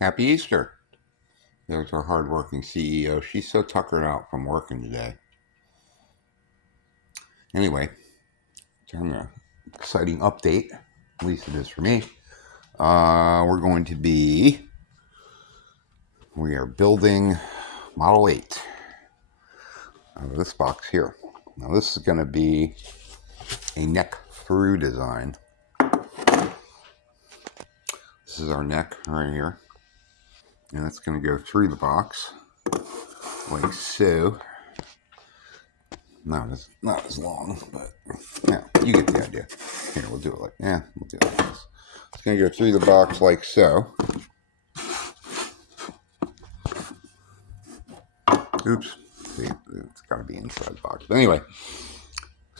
Happy Easter. There's our hardworking CEO. She's so tuckered out from working today. Anyway, time an exciting update. At least it is for me. We are building Model 8 out of this box here. Now this is going to be a neck through design. This is our neck right here. And it's going to go through the box like so. Not as long, but yeah, you get the idea. Here, we'll do it like this. It's going to go through the box like so. Oops. See, it's got to be inside the box. But anyway,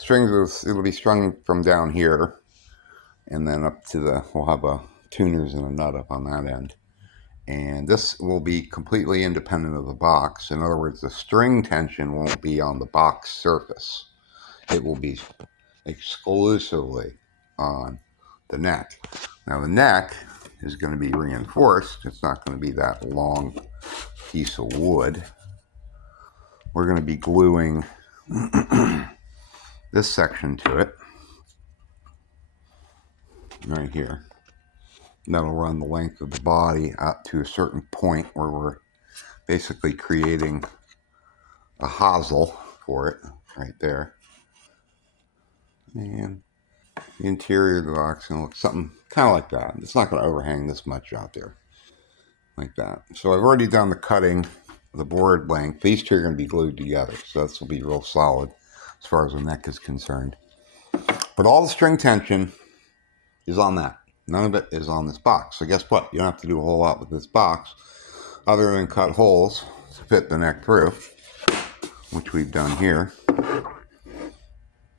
it'll be strung from down here and then up to we'll have a tuners and a nut up on that end. And this will be completely independent of the box. In other words, the string tension won't be on the box surface. It will be exclusively on the neck. Now the neck is going to be reinforced. It's not going to be that long piece of wood. We're going to be gluing this section to it right here. And that'll run the length of the body out to a certain point where we're basically creating a hosel for it right there. And the interior of the box is going to look something kind of like that. It's not going to overhang this much out there like that. So I've already done the cutting, the board length. These two are going to be glued together, so this will be real solid as far as the neck is concerned. But all the string tension is on that. None of it is on this box. So guess what? You don't have to do a whole lot with this box other than cut holes to fit the neck through, which we've done here.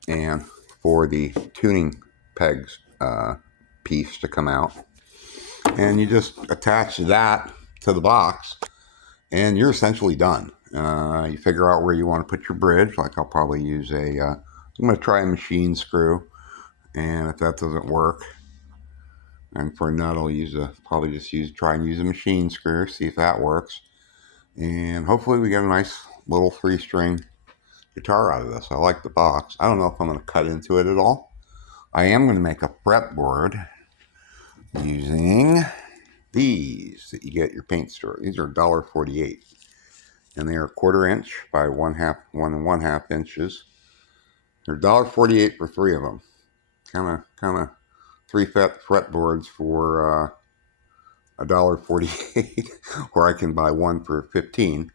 And for the tuning pegs piece to come out. And you just attach that to the box and you're essentially done. You figure out where you want to put your bridge. Like I'll probably use I'm going to try a machine screw. And if that doesn't work, and for a nut, I'll try and use a machine screw, see if that works. And hopefully we get a nice little 3-string guitar out of this. I like the box. I don't know if I'm going to cut into it at all. I am going to make a fretboard using these that you get at your paint store. These are $1.48. And they are 1/4 inch by 1.5 inches. They're $1.48 for 3 of them. Kind of 3 fretboards for $1.48, or I can buy one for $15.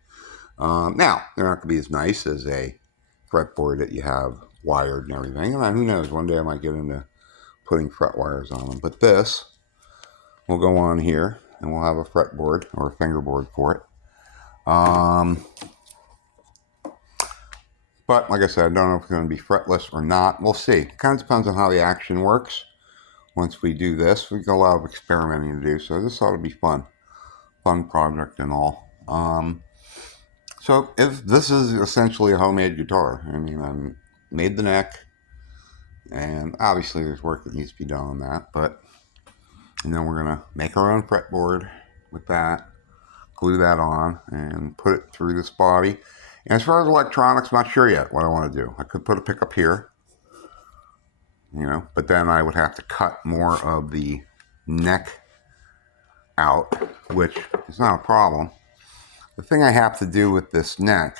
Now, they're not going to be as nice as a fretboard that you have wired and everything. And who knows, one day I might get into putting fret wires on them. But this will go on here, and we'll have a fretboard or a fingerboard for it. But like I said, I don't know if it's going to be fretless or not. We'll see. It kind of depends on how the action works. Once we do this, we've got a lot of experimenting to do. So this ought to be fun project and all. So if this is essentially a homemade guitar. I mean, I made the neck, and obviously there's work that needs to be done on that. And then we're gonna make our own fretboard with that, glue that on, and put it through this body. And as far as electronics, I'm not sure yet what I want to do. I could put a pickup here, but then I would have to cut more of the neck out, which is not a problem. The thing I have to do with this neck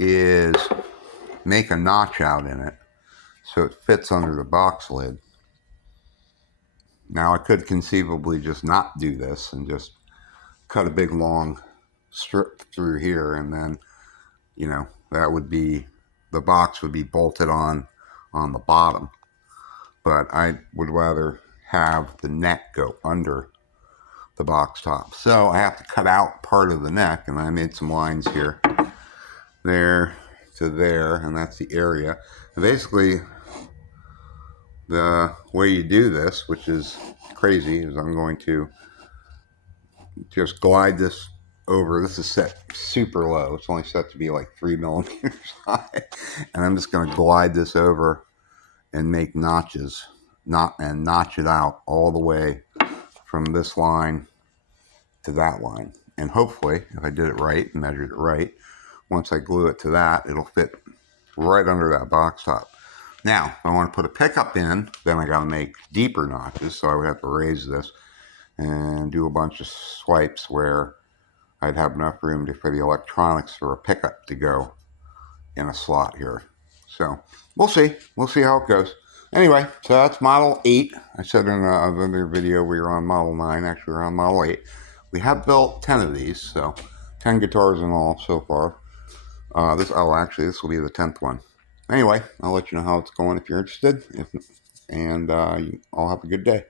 is make a notch out in it so it fits under the box lid. Now I could conceivably just not do this and just cut a big long strip through here, and then that would be, the box would be bolted on the bottom. But I would rather have the neck go under the box top. So I have to cut out part of the neck, and I made some lines here, there to there, and that's the area. And basically, the way you do this, which is crazy, is I'm going to just glide this over. This is set super low. It's only set to be like 3 millimeters high. And I'm just going to glide this over and make notches, notch it out all the way from this line to that line. And hopefully, if I did it right and measured it right, once I glue it to that, it'll fit right under that box top. Now, if I want to put a pickup in, then I got to make deeper notches, so I would have to raise this and do a bunch of swipes where I'd have enough room for the electronics for a pickup to go in a slot here. So we'll see. We'll see how it goes. Anyway, so that's Model 8. I said in another video we were on Model 9. Actually, we're on Model 8. We have built 10 of these, so 10 guitars in all so far. This will be the 10th one. Anyway, I'll let you know how it's going if you're interested. And you all have a good day.